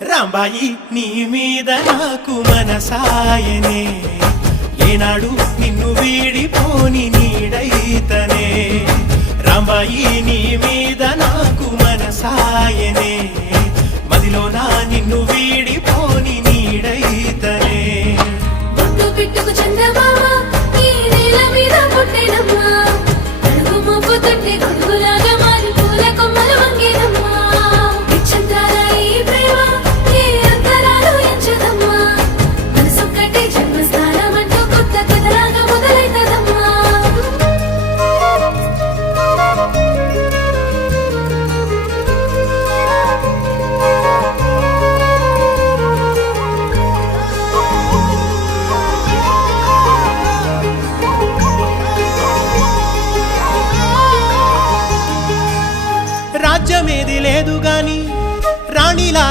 రాంబాయి నీ మీద నాకు మనసాయనే ఏనాడు నిన్ను వీడిపోని నీడైతనే రాంబాయి నీ మీద నాకు మనసాయనే మదిలోన నిన్ను వీడిపోని నీడైతనే బొట్టు పెట్టుకు చందమామ ఈ నేల మీద పుట్టినమ్మా అడుగు మోపు తొట్టి గొడుగులాగా మారి పూల కొమ్మలు వంగేనమ్మా నిశ్చంద్రాల ఈ ప్రేమ ఏ అంతరాలు ఎంచదమ్మా మనసొక్కటి జన్మస్థానం అంటూ కొత్త కథలాగా మొదలైతదమ్మా రాజ్యమేది లేదు గాని రాణిలాగా